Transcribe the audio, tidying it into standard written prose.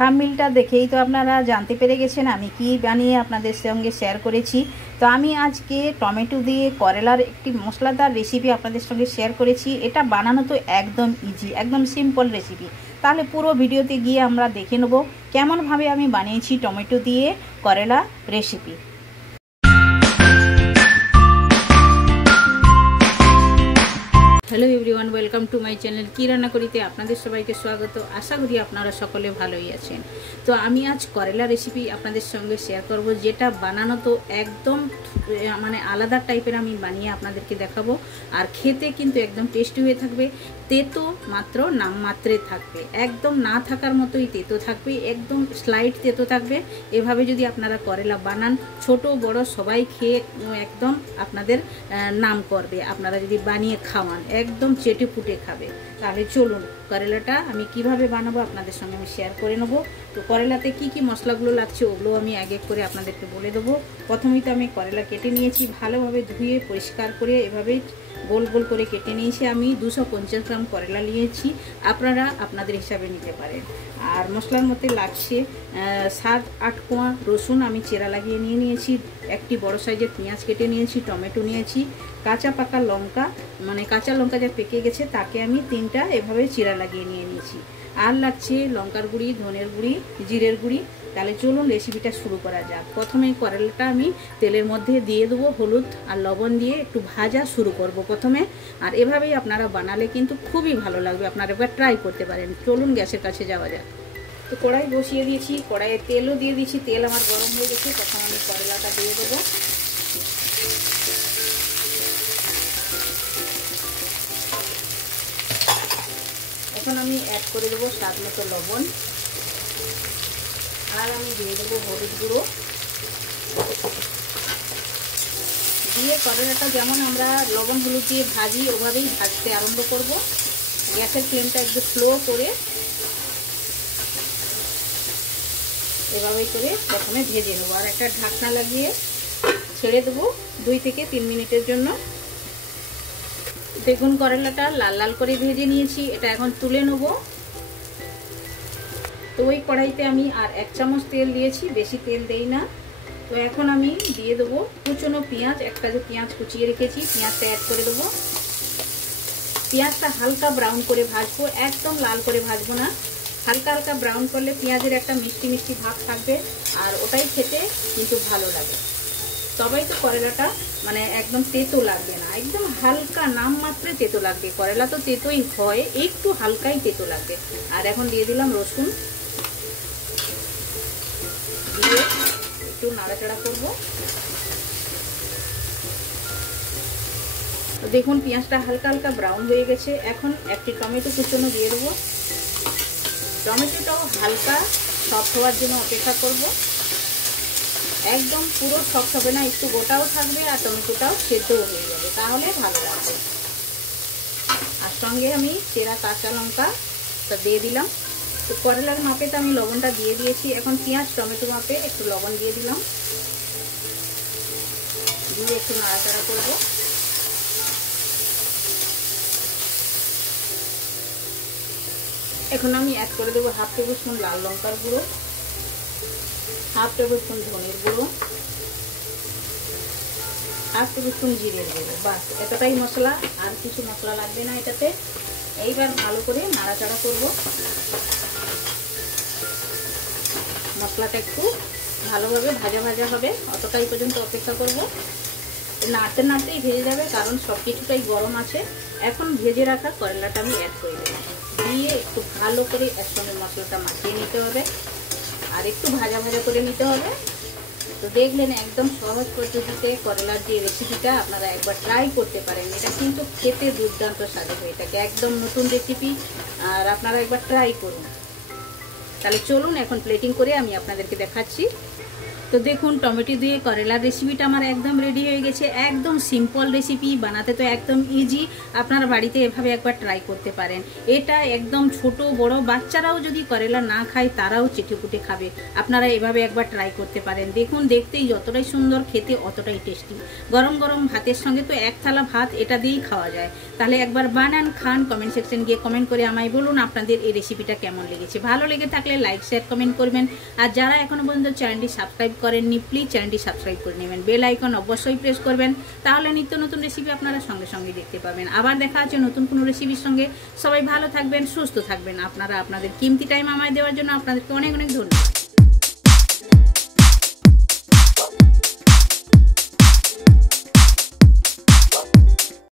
থাম্বনেইলটা দেখেই তো আপনারা জানতে পেরে গেছেন আমি কি বানিয়ে আপনাদের সঙ্গে শেয়ার করেছি। তো আমি আজকে টমেটো দিয়ে করেলার একটি মশলাদার রেসিপি আপনাদের সঙ্গে শেয়ার করেছি। এটা বানানো তো একদম ইজি, একদম সিম্পল রেসিপি। তাহলে পুরো ভিডিওতে গিয়ে আমরা দেখে নেব কেমনভাবে আমি বানিয়েছি টমেটো দিয়ে করেলা recipe. Hello everyone, welcome to my channel কি রান্না করিতে আপনাদের সবাইকে স্বাগত। আশা করি আপনারা সকলে ভালোই আছেন। তো আমি আজ করেলা রেসিপি আপনাদের সঙ্গে শেয়ার করব, যেটা বানানো তো একদম আলাদা টাইপের আমি বানিয়ে আপনাদেরকে দেখাবো। আর খেতে কিন্তু একদম টেস্টি হয়ে থাকবে। তেতো মাত্র নাম মাত্রে থাকবে, একদম না থাকার মতোই তেতো থাকবে, একদম স্লাইট তেতো থাকবে। এভাবে যদি আপনারা করেলা বানান, ছোট বড় সবাই খেয়ে একদম আপনাদের নাম করবে। আপনারা যদি বানিয়ে খাওয়ান একদম চেটে পুটে খাবে। তাহলে চলুন করেলাটা আমি কিভাবে বানাবো আপনাদের সঙ্গে আমি শেয়ার করে নেবো। তো করেলাতে কি কি মশলাগুলো লাগছে ওগুলো আমি এক এক করে আপনাদেরকে বলে দেবো। প্রথমেই তো আমি করেলা কেটে নিয়েছি, ভালোভাবে ধুয়ে পরিষ্কার করে এভাবে গোল গোল করে কেটে নিয়েছি। আমি 250 গ্রাম করেলা নিয়েছি, আপনারা আপনাদের হিসাবে নিতে পারেন। আর মশলার মধ্যে লাগছে 7-8 কোয়া রসুন আমি চেরা লাগিয়ে নিয়েছি, একটি বড় সাইজের পেঁয়াজ কেটে নিয়েছি, টমেটো নিয়েছি, কাঁচা পাকা লঙ্কা কাঁচা লঙ্কা যা পেকে গেছে তাকে আমি 3টা এভাবে চিরা লাগিয়ে নিয়েছি। আর লাগছে লঙ্কার গুঁড়ি, ধনের গুঁড়ি, জিরের গুঁড়ি। তাহলে চলুন রেসিপিটা শুরু করা যাক। প্রথমে করেলাটা আমি তেলের মধ্যে দিয়ে দেবো, হলুদ আর লবণ দিয়ে একটু ভাজা শুরু করব প্রথমে। আর এভাবেই আপনারা বানালে কিন্তু খুবই ভালো লাগবে, আপনারা একবার ট্রাই করতে পারেন। চলুন গ্যাসের কাছে যাওয়া যাক। তো কড়াই বসিয়ে দিয়েছি, কড়াইয়ে তেলও দিয়ে দিয়েছি, তেল আমার গরম হয়ে গেছে। তখন আমি করেলাটা দিয়ে দেবো। এখন আমি অ্যাড করে দেবো স্বাদ মতো লবণ, আর আমি দিয়ে দেবো হলুদ গুঁড়ো। দিয়ে করেলাটা যেমন আমরা লবণ হলুদ দিয়ে ভাজি ওভাবেই ভাজতে আরম্ভ করব। গ্যাসের ফ্লেমটা একটু স্লো করে এভাবেই করে প্রথমে ভেজে নেবো। আর একটা ঢাকনা লাগিয়ে ছেড়ে দেবো 2 থেকে 3 মিনিটের জন্য। দেখুন করেলাটা লাল লাল করে ভেজে নিয়েছি, এটা এখন তুলে নেব। তো ওই কড়াইতে আমি আর 1 চামচ তেল দিয়েছি, বেশি তেল দেই না। তো এখন আমি দিয়ে দেবো কুচনো পেঁয়াজ, একটা যে পেঁয়াজ কুচিয়ে রেখেছি পেঁয়াজটা অ্যাড করে দেবো। পেঁয়াজটা হালকা ব্রাউন করে ভাজবো, একদম লাল করে ভাজবো না। হালকা হালকা ব্রাউন করলে পেঁয়াজের একটা মিষ্টি মিষ্টি ভাব থাকবে, আর ওটাই খেতে কিন্তু ভালো লাগে। তবেই তো করেলাটা একদম তেতো লাগবে না, একদম হালকা নাম মাত্রে তেতো লাগবে। করেলা তো তেতোই হয়, একটু হালকাই তেতো লাগবে। আর এখন দিয়ে দিলাম রসুন, দিয়ে একটু নাড়াচাড়া করব। দেখুন পেঁয়াজটা হালকা হালকা ব্রাউন হয়ে গেছে। এখন একটি টমেটো কুচনো দিয়ে দেবো। টমেটোটাও হালকা সফট হওয়ার জন্য অপেক্ষা করব। একদম পুরো সফট হবে না, একটু গোটাও থাকবে আর টমেটোটাও সেদ্ধও হয়ে যাবে, তাহলে ভালো লাগবে। আর সঙ্গে আমি চেরা কাঁচা লঙ্কাটা দিয়ে দিলাম। তো করেলার মাপে তো আমি লবণটা দিয়ে দিয়েছি, এখন পেঁয়াজ টমেটো মাপে একটু লবণ দিয়ে দিলাম, দিয়ে একটু নাড়াচাড়া করব। এখন আমি অ্যাড করে দেবো 1/2 টেবিল স্পুন লাল লঙ্কার গুঁড়ো, 1/2 টেবিল স্পুন ধনের গুঁড়ো, 1/2 টেবিল স্পুন জিরের গুঁড়ো। বাস এতটাই মশলা, আর কিছু মশলা লাগবে না এটাতে। এইবার ভালো করে নাড়াচাড়া করব। মশলাটা একটু ভালোভাবে ভাজা ভাজা হবে, অতটাই পর্যন্ত অপেক্ষা করব। নাড়তে নাড়তেই ভেজে যাবে, কারণ সব কিছুটাই গরম আছে। এখন ভেজে রাখা করেলাটা আমি অ্যাড করে দেবো, দিয়ে একটু ভালো করে একসঙ্গে মশলাটা মাখিয়ে নিতে হবে, আর একটু ভাজা ভাজা করে নিতে হবে। তো দেখলেন একদম সহজ পদ্ধতিতে করেলার যে রেসিপিটা, আপনারা একবার ট্রাই করতে পারেন। এটা কিন্তু খেতে দুর্দান্ত স্বাদ হয়ে থাকে, একদম নতুন রেসিপি, আর আপনারা একবার ট্রাই করুন। তাহলে চলুন এখন প্লেটিং করে আমি আপনাদেরকে দেখাচ্ছি। তো দেখুন টমেটো দিয়ে করেলার রেসিপিটা আমার একদম রেডি হয়ে গেছে। একদম সিম্পল রেসিপি, বানাতে তো একদম ইজি। আপনারা বাড়িতে এভাবে একবার ট্রাই করতে পারেন। এটা একদম ছোট বড় বাচ্চারাও যদি করেলা না খায় তারাও চেটেপুটে খাবে। আপনারা এভাবে একবার ট্রাই করতে পারেন। দেখুন দেখতেই যতটাই সুন্দর, খেতে অতটাই টেস্টি। গরম গরম ভাতের সঙ্গে তো 1 থালা ভাত এটা দিয়েই খাওয়া যায়। তাহলে একবার বানান, খান। কমেন্ট সেকশন গিয়ে কমেন্ট করে আমায় বলুন আপনাদের এই রেসিপিটা কেমন লেগেছে। ভালো লেগে থাকলে লাইক শেয়ার কমেন্ট করবেন। আর যারা এখনো পর্যন্ত চ্যানেলটি সাবস্ক্রাইব করেননি প্লিজ চ্যানেলটি সাবস্ক্রাইব করে নেবেন, বেল আইকন অবশ্যই প্রেস করবেন, তাহলে নিত্য নতুন রেসিপি আপনারা সঙ্গে সঙ্গে দেখতে পাবেন। আবার দেখা আছে নতুন কোনো রেসিপির সঙ্গে। সবাই ভালো থাকবেন, সুস্থ থাকবেন। আপনারা আপনাদের কিমতি টাইম আমায় দেওয়ার জন্য আপনাদেরকে অনেক অনেক ধন্যবাদ।